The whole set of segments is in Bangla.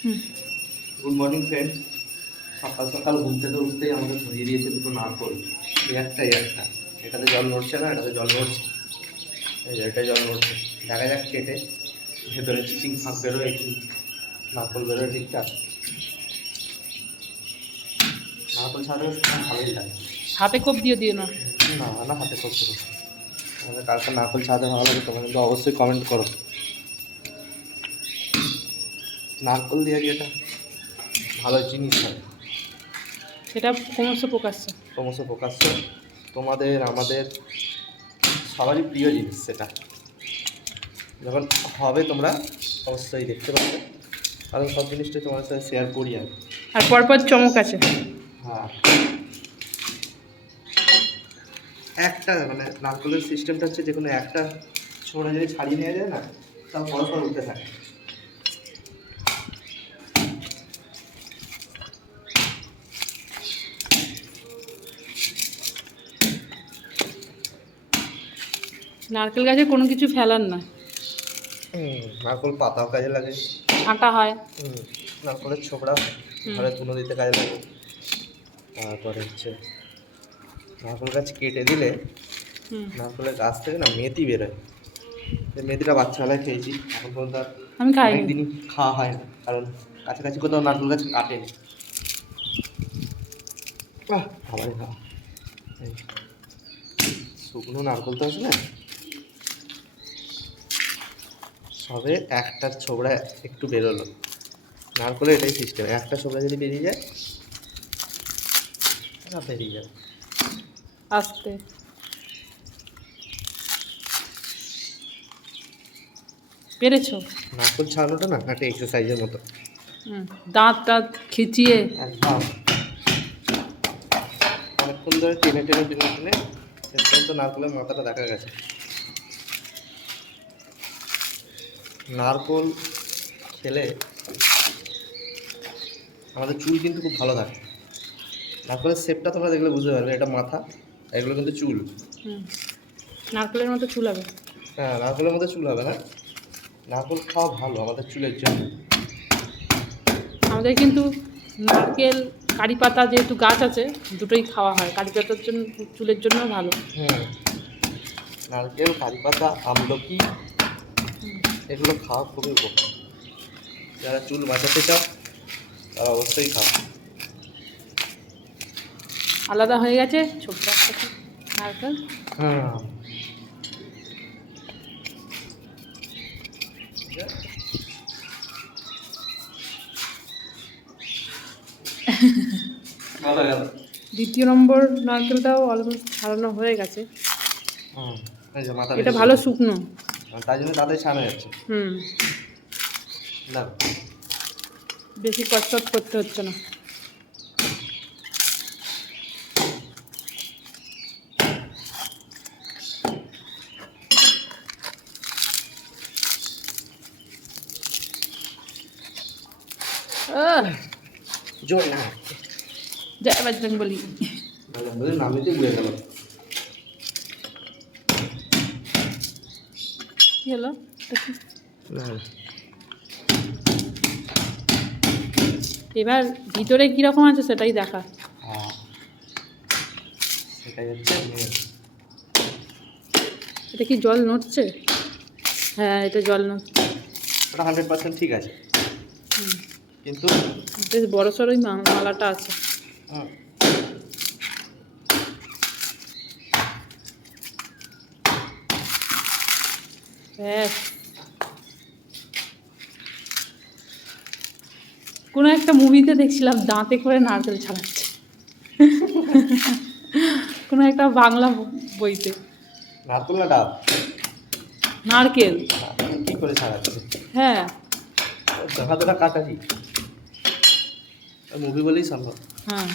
হুম। গুড মর্নিং ফ্রেন্ড সকাল সকাল ঘুম থেকে উঠতেই আমাকে ধরিয়ে দিয়েছে দুটো নারকল। এই একটা একটা। এটাতে জল নড়ছে না এটাতে জল নড়ছে। এই যে এটা জল নড়ছে। দেখা যাক কেটে ভেতরে চিচিং ফাঁক বেরোয় একটু নারকল বেরোয় ঠিকঠাক। নারকল ছাড়া ভালোই লাগে। হাতে কোপ দিয়ে দিও না। না না হাতে হবে আমাদের কালকে নারকল ছাড়াতে ভালো লাগে তোমরা কিন্তু অবশ্যই কমেন্ট করো। নারকল দিয়ে এটা? ভালো জিনিস হয়? সেটা ক্রমশ প্রকাশ্য। ক্রমশ প্রকাশ্য। তোমাদের আমাদের সবারই প্রিয় জিনিস সেটা। যখন হবে তোমরা অবশ্যই দেখতে পাবে। কারণ সব জিনিসটাই তোমার সাথে শেয়ার করি আমি। আর পরপর চমক আছে। হ্যাঁ। একটা মানে নারকলের সিস্টেমটা হচ্ছে যে কোনো একটা ছোড়া যদি ছাড়িয়ে নেওয়া যায় না তাও পরপর উঠতে থাকে। নারকেল গাছে কোনো কিছু ফেলার না। নারকল পাতাও কাজে লাগে। আটা হয়। নারকলের ছোবড়া। ঘরে তুলো দিতে কাজে লাগে। তারপরে হচ্ছে নারকেল গাছ কেটে দিলে হুম। নারকলের গাছ থেকে না মেথি বেরোয়। এই মেথিটা বাচ্চাবেলায় খেয়েছি এখন পর্যন্ত আমি খাইনি। অনেকদিনই খাওয়া হয় না কারণ কাছাকাছি কোথাও নারকেল গাছ কাটেনি। আহ, খাবারই খাওয়া। শুকনো নারকেল তো আছে না সবে একটার ছোবড়া একটু বেরোলো। নারকলের এটাই সিস্টেম একটা ছোবড়া যদি বেরিয়ে যায় বেরিয়ে যাবে। আস্তে। পেরেছ? নারকল ছাড়ানোটা না একটা এক্সারসাইজের মতো। দাঁত টাঁত খিচিয়ে। অনেকক্ষণ ধরে টেনে টেনে টেনে টেনে শেষ পর্যন্ত নারকলের মাথাটা দেখা গেছে। নারকল খেলে আমাদের চুল কিন্তু খুব ভালো থাকে। নারকলের শেপটা তোমরা দেখলে বুঝতে পারবে এটা মাথা এগুলো কিন্তু চুল। নারকেলের চুল হবে। হ্যাঁ নারকোলের মধ্যে চুল হবে না নারকোল খাওয়া ভালো আমাদের চুলের জন্য। আমাদের কিন্তু নারকেল কারি পাতা যেহেতু গাছ আছে দুটোই খাওয়া হয়। কারি পাতার জন্য চুলের জন্য ভালো। হুম। নারকেল কারি পাতা আমলকি এগুলো খাওয়া খুবই উপকার যারা চুল বাঁচাতে চাও তারা অবশ্যই খাও। আলাদা হয়ে গেছে? ছোটটা নারকেল? হ্যাঁ। দ্বিতীয় নম্বর নারকেলটাও অলমোস্ট ছাড়ানো হয়ে গেছে। হুম এই যে মাথা এটা ভালো শুকনো। তাই জন্য তাদের ছাড়া যাচ্ছে। হুম। না বেশি কসরত করতে হচ্ছে না। জোর না। জয় বজরং বলি বলে নামিতে বুঝে গেল কি হলো? এবার ভিতরে কীরকম আছে সেটাই দেখা। এটা কি জল নড়ছে? হ্যাঁ এটা জল নড়ছে। ওটা হান্ড্রেড পার্সেন্ট ঠিক আছে। কিন্তু বেশ বড় সড়োই মালাটা আছে। ব্যাস। কোনো একটা মুভিতে দেখছিলাম দাঁতে করে নারকেল ছাড়াচ্ছে। কোনো একটা বাংলা বইতে। নারকেল না ডাব? নারকেল। কি করে ছাড়াচ্ছে? হ্যাঁ। হাতটা কাটারি। মুভি বলেই সম্ভব। হ্যাঁ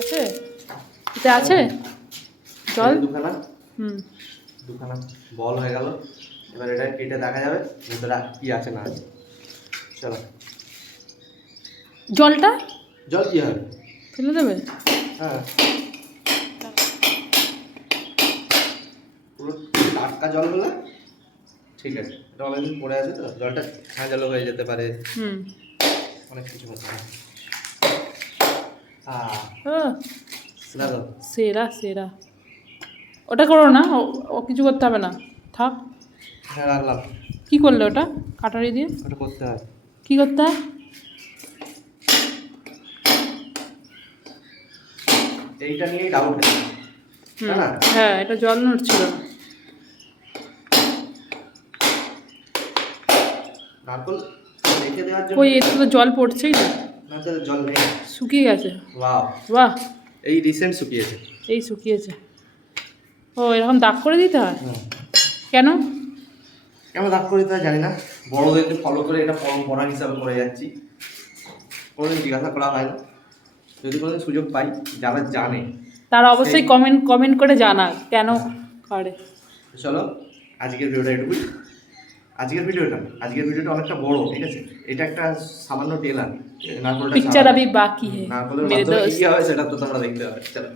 আছে এটা আছে? জল? দুখানা। হুম। দুখানা বল হয়ে গেল। এবার এটা কেটে দেখা যাবে ভেতরে কি আছে না আছে। চলো। জলটা? জল কি হবে? ফেলে দেবে? হ্যাঁ। পুরো টাটকা জল হলে ঠিক আছে। এটা অনেকদিন পড়ে আছে তো জলটা ঝাঁঝালো হয়ে যেতে পারে। হুম। অনেক কিছু হতে পারে। হ্যাঁ দেখো সেরা সেরা। ওটা করো না ও- কিছু করতে হবে না। থাক। কি করলে ওটা? কাটারি দিয়ে? ওটা করতে হয়। কি করতে হয়? এইটা নিয়েই ডাউট? হ্যাঁ এটা জল নড়ছিল না। নারকল রেখে দেওয়ার জন্য কই এতে তো জল পড়ছেই না। না জল নেই। শুকিয়ে গেছে। ওয়াও বাহ। এই রিসেন্ট শুকিয়েছে। এই শুকিয়েছে। ও এরকম দাগ করে দিতে হয়? কেন? কেন দাগ করে দিতে হয় জানি না। বড়দেরকে ফলো করে এটা পরম্পরা হিসাবে করে যাচ্ছি। কোনোদিন জিজ্ঞাসা করা হয় না। যদি কোনোদিন সুযোগ পাই যারা জানে। তারা অবশ্যই কমেন্ট কমেন্ট করে জানা কেন করে। চলো আজকের ভিডিওটা এটুকুই। আজকের ভিডিওটা আজকের ভিডিওটা অনেকটা বড় ঠিক আছে? এটা একটা সামান্য টেলার পিকচার আবি বাকি হে নারকলের মেরে মাধ্যমে দোস্ত কি হয় সেটা তো তোমরা দেখতে হবে চলো